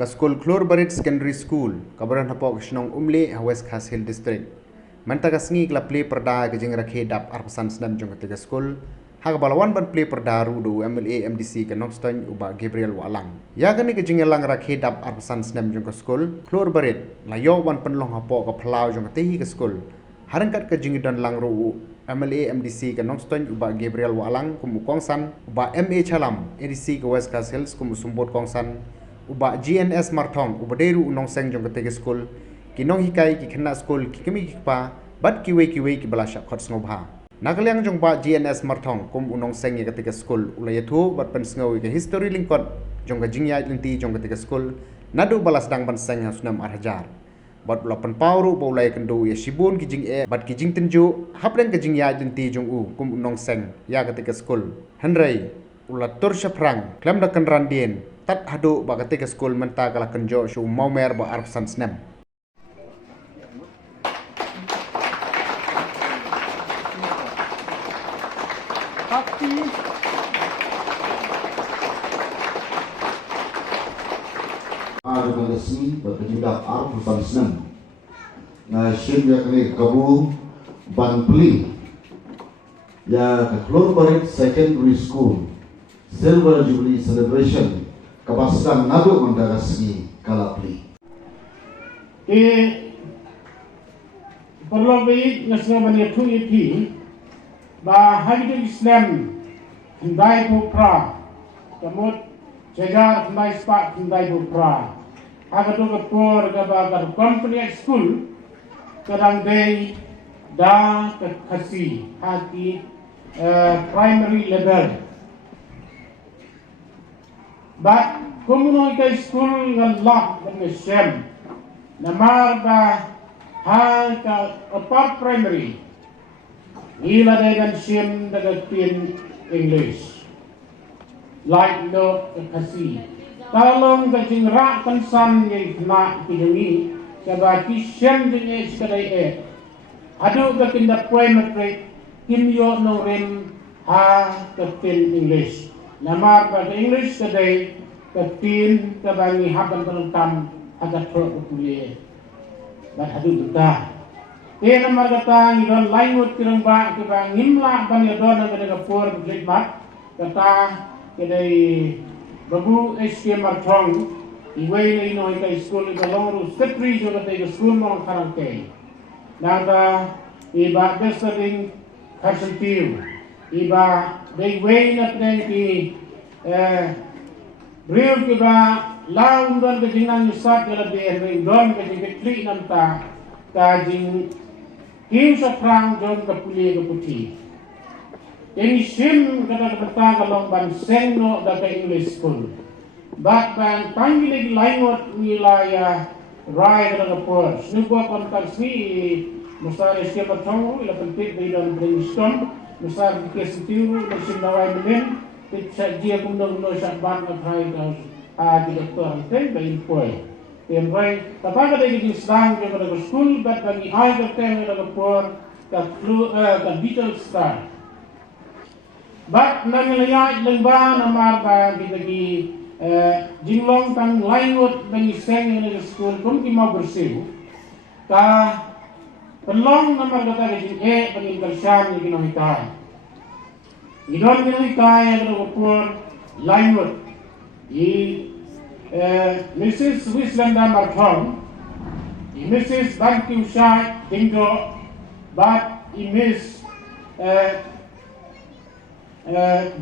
Ka school Chlorbarit Secondary School, kabaran hapok Shnong Umle, West Khas Hill District. Manta ka sngi kla play perda ka jing rakhe dap arpasan snam jong ka school. Haga balawan ban play perda rudu MLA MDC ka Noxton uba Gabriel Walang. Ya ka ni ka jing lang rakhe dap arpasan snam jong ka school. Chlorbarit layo wan penlong hapok ka plau jong ka tehi ka school. Harangkat ka jing dan lang ru MLA MDC ka Noxton uba Gabriel Walang kumu kongsan uba MA Chalam ADC ka West Khas Hills kumu sumbot kongsan uba GNS Marthong uba deru unong seng jong ka school kinong hikai ki khna school ki kemi ki pa bat kiwe ki balasha khot snobha nagaliang jong ba GNS Marthong kum unong seng ka school ulayathu bat pen sngowi ka history lingkot jong ka jingya linti jong ka school nadu balas dang ban seng hasnam arhajar bat lapan pauru bolai kendo ya shibun ki jing bat ki jing tenju haplen ka jingya linti jong u kum unong seng ya ka school hanrai ulatur shaprang klam da kan randien tat hadu ba ketika school menta kala kenjo shu maumer ba arpsan snem ada kalasi berkejudak arpsan snem na shin ya kene kabu banpli ya Chlorbarit Secondary School Silver Jubilee Celebration kabaskan nado mandarasgi kalapli. Perlu baik nasional menyatu itu, bah hari Islam hendai bukra, kemudian jajar hendai sepak hendai bukra. Agar tu kepor kepada company school, kadang day dah terkasih hati primary level. But komunal school ngalak dengan Shem, namar ba hal ka upper primary, ila dengan Shem dengan pin English, like no kasi. Talong ka jingra kansan yang nak pinangi, sebab Shem dengan sekadai adu ka kinda primary, kimyo no rim ha ka pin English. Namar pada English kadai ketin kebangi haban penontam agak terkuliah. Dan hadu betah. Namar kata ngidon lainut kirang ba kebang ngimla ban yadon ang kadai kapur berjikmat kata kadai babu SK Marthong iway na ino ikay school ikalong ru secretary jo kadai school mo karangkay. Nada iba bestering persentiu iba they way na ki real ki ba laung don ke jingan yusat gala de ring don ke jing namta ka jing kim sa prang don ka puli ka puti ini sim kata kata kalong ban sengno da ka English school bat ban tangilig laingot wilaya rai kata kapur snubo kontak si mustari siapa tongu ila pentit di dalam brainstorm besar kesetiru mesin dawai menen tidak dia kumno saban kai kau di doktor teh bayi poi tempai tapi ada di stang ke pada school bat bagi ai ke teh ke por ke Beatles star bat nangyaya lengba namar ba di jinglong tang lainut bagi seng ke school kum ki mau bersih ka Pelong nomor kata kecil bagi bersyam yang kita hitai. Idon kita hitai yang berupur lainut. Mrs. Wislanda Marthong, Mrs. Bankim Shai Dingo, but Miss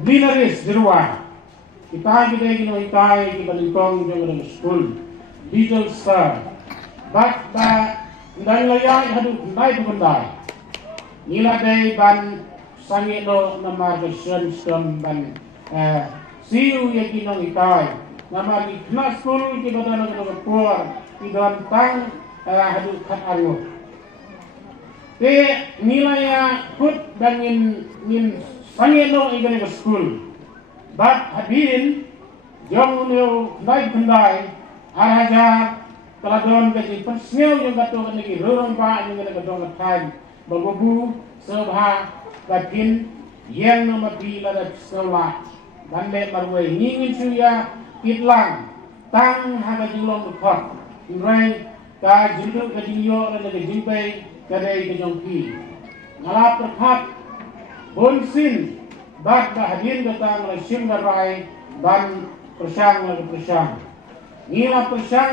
Blinaris Dirwan. Kita hitai kita balingkong dengan school. Beatles star. But dan layai hadu nai pundai nila dai ban sangelo namar kesyon stom ban siu yaki nong itai namar di kelas school ki badana ko por ki don tang hadu khat aryo te nila ya put bangin nin sangelo igane school bat hadin jong neu nai pundai araja kalau don kaji persel yang kata lagi rorong ba yang kata don katai babu sebha kapin yang nama bila da sekolah dan le marwai ngingin suya kitlang tang ha ka jing long ko khot rai ka jing ka jing yo na ka jing pai ka dei ka jong pi ngala prakhat bon sin bat ba hadin ka tang la sim ga rai ban persang la persang ngila persang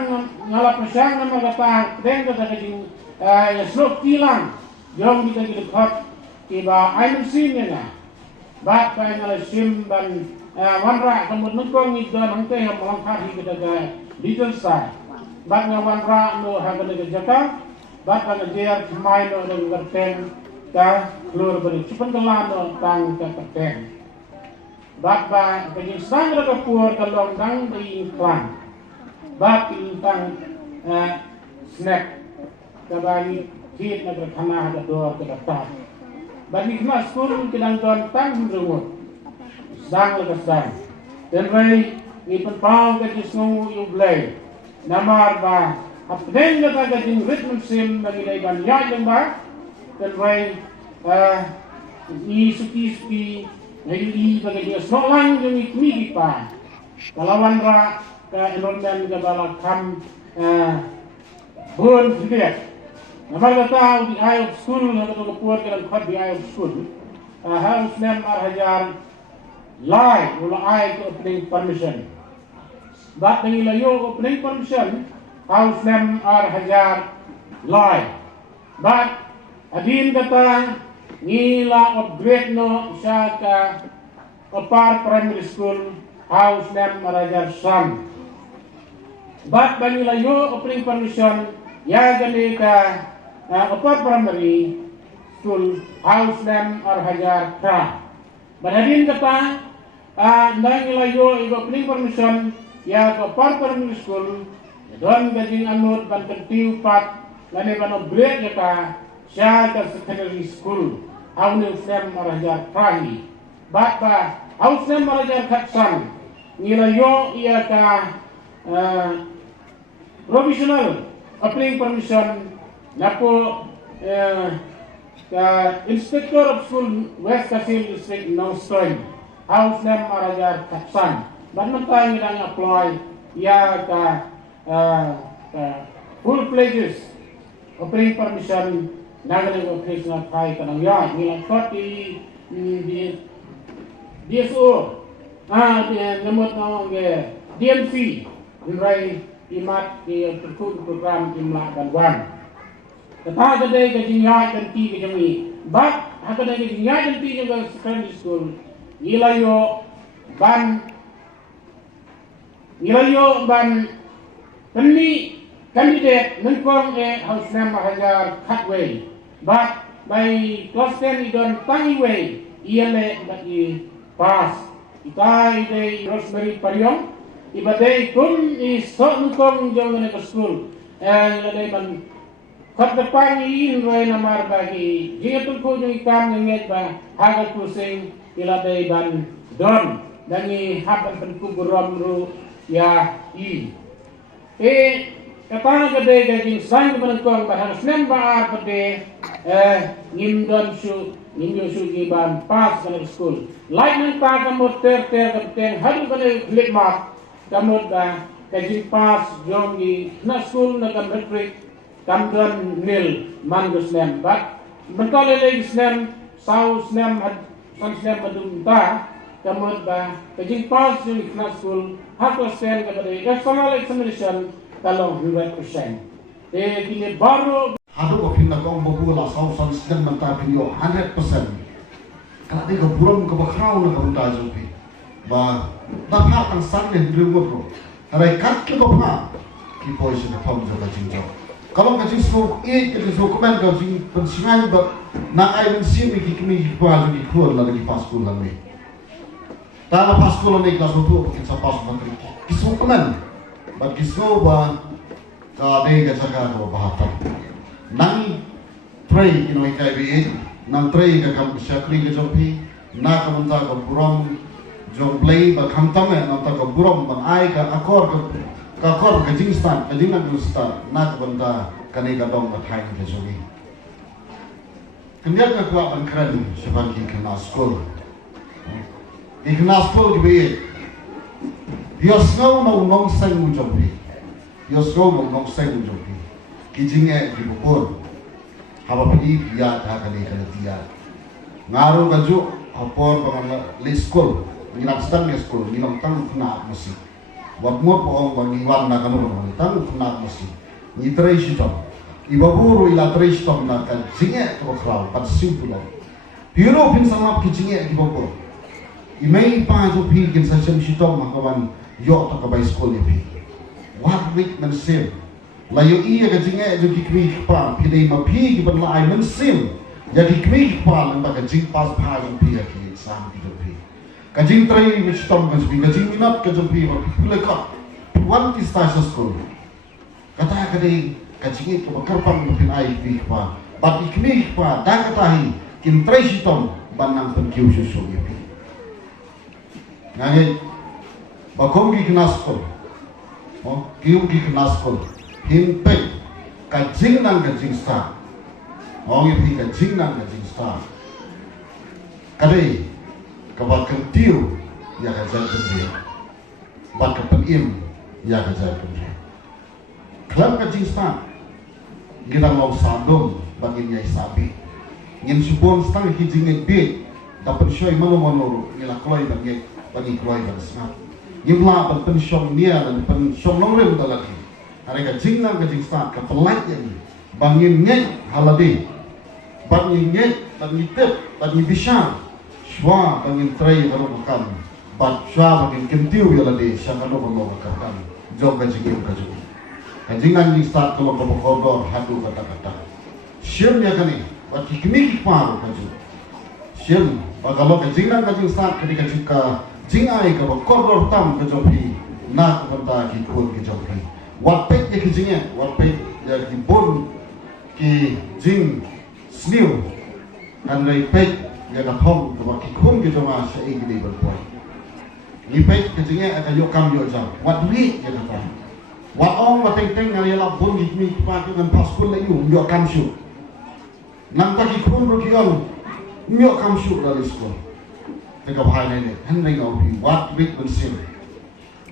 na mga tang den ka jing ya slok tilang jong kita kita khot kiba ainun sin na bat ba ngala sim ban wanra kamut nukong ni don hangte yang melangkah di kedaga little side bat nga wanra no haga daga jaka bat nga jer mai no daga garten ka klur bari chupan kalan no tang ka garten bat ba kajing sang daga puor kalong dang di klan bat tang snack kabani kit na berkhana haga dor ka tat bagi kelas school kedang don tang rungut sang la sang dan rai ni penpau ka jisngu yu blai namar ba apden ga ka jing ritm sim bagi dai ban ya jeng ba dan rai ni suki ngai bagi dia solang jeng mi pa kalawan ra ka enondan ga bala kam bon dia namar ga tau di ayo school ga to puar ka khot di ayo school harus nem hajar lie wala ay ko opening permission bat ngi layo opening permission house nem hajar lie bat adin kata ngila upgrade no sa ka opar primary school house nem hajar san bat bani layo opening permission ya gani ka opar primary school house nem hajar ka Badadin kata nang ilayo iba opening permission ya ko par primary school don gajing anut ban kentiu pat lani ban upgrade ya ka siya ka secondary school awne usnem marajar prahi bat ba ausnem marajar khatsan nilayo iya ka provisional opening permission napo ka inspector of school West Kasil district Nostroy house nem marajar kapsan ban mentang nang apply ya ka full pledges opening permission nagale operational kai kanang ya ngilang khot di DSO namot nang ge DMC rai imat di program imla banwan kata kadai ka jinyat dan ti ka jami bat hakadai ka jinyat dan ti ka secondary school ilayo ban penni candidate nungkong house number hajar khatway bat by class 10 idon tangiway iale bagi pass itai de Rosemary Pariong ibadai kun so nungkong jong na school iladai ban Kat depan ini rai namar bagi jika tulku yung ikam ngengit ba hagal pusing iladai ban don dangi hapan penku gurom ru ya i katana gede gajing sang menengkong bahar snem ba pade ngim su giban pas kana school like nang ta kamot ter kapten hadu kana flipmap kamot ba gajing pas jongi na school na kam retreat Kamdan nil mangus nem bat mentolele snem sau snem san snem madumta kamot ba kajing pas yung class school hakos sen kepada external examination talong 100% kini baru hadu ko pinna ko bobu la sau san snem manta pinyo 100% kala de ko buram ko bakhraw na ko ta jupi ba dapat ang san den drugo pro arai kat ko pa ki poison na pom jo ka jingjo kalau kajing smoke kajing dokumen kajing pensingan ba na ay bensin mi kikmi pa lagi khur lagi paskul lagi tala paskul ni kelas 2 kita pas menteri kisukumen ba kisno ba ka dei ga jaga ko bahatam nang tray inoi kai bi nang tray ga kam syakri ga jopi na kam ta ko buram jong play ba kam tam na ta ko buram ban ai ka akor ka kor kajing stan kajing na stan na benda kanai ka dong ka thai ke jogi kenyal ka kwa ban kran sebagai kena school di kena school di Hios ngau nong seng ujopi. Hios ngau nong seng ujopi. Kijinge di bukun. Haba pagi dia kagani kana dia. Ngaru kaju hapor bangan li school. Nginap stang ni school, nginap tang kena mesti. Wat mo po ang bangiwan na kanu tang kena mesti. Ni trai sitom. Ibaburu ila trai sitom na kan jinge to kraw pat simpulan. Hero pin sama kijinge di bukun. Imei pa jo pi kin sa sem sitom makawan yo to ka by school ni. What week man sim. Layo iya ka jinge jo kikri pa pidei ma pi ki ban lai man sim. Ya kikri pa lang ba ka jing pas pa yung pi ki sam ki jo pi. Kajing tray which tom kajbi kajing minat kajbi ma pule ka. One ki sta sa school. Kata kadai kajing ko karpang pin ai pi pa. But ikmi pa da katahi kin tray sitom banang penkiu susu pi. Ngai bakom ki knaskol. Oh, kiu ki knaskol. Himpe kajing nang kajing sta. Oh, ipi kajing nang kajing sta. Kadai kabat kentiu ya kajar kentiu. Bat kepenim ya kajar kentiu. Kelam kajing sta. Kita mau sadom bangin yai sabi. Ngin subon sta kijing ebe dapat shoy mano ngila kloi bangi kloi ban snap. Yimla ban pen shom nia dan pen shom longrem dalaki. Harga jingna ke jingsta ke pelat yang bangin ngek halade. Bangin ngek bangin tep bangin bishan. Shwa bangin tray karo makan. Bat shwa bangin kentiu yalade syang karo makan. Jog ke jingim ke jingim. Ke jingan jingsta kalau ke kodor hadu kata-kata. Syem ya kani. Bat kikmik paru ke jingim. Syem kalau ke jingan ke jingsta ketika jika jingai ke kodor tam ke jopi. Nak benda kikun ke jopi. Wapet ya kijingnya, wapet ya kibon ki jing sniu, dan pet ya kathong kemak kikun kita mah saya gini berbuat. Ni pet kijingnya akan yuk kam yuk jam. Wat duit ya kata. Wat ong wat teng ngari la bon gikmi kipat dengan paskul la yuk kam syuk. Nang tak kikun rukion yuk kam syuk dari sekolah. Teka bahaya ni, hendak ngau pi wat duit bensin.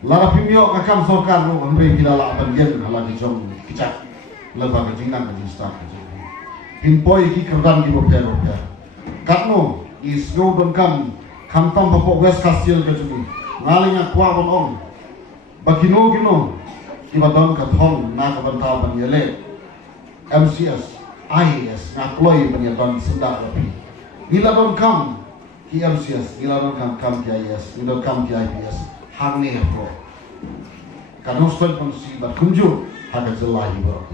Lara pimio kakam sorkar no andre kidala bangen halagi jom kicak leba kajingan kajing sta kajing himpoi ki kerdan di bopero per katno is no don kam tam bapo west castle kajuni ngalinga kwa bon ong bakino gino ibadon ka thong na ka banta ban yele MCS IAS na kloi ban yadon senda lapi gila don kam ki MCS gila don kam ki IAS gila kam ki IPS hang ni hafro kanong stoy pang si bat kunju haga jelahi barak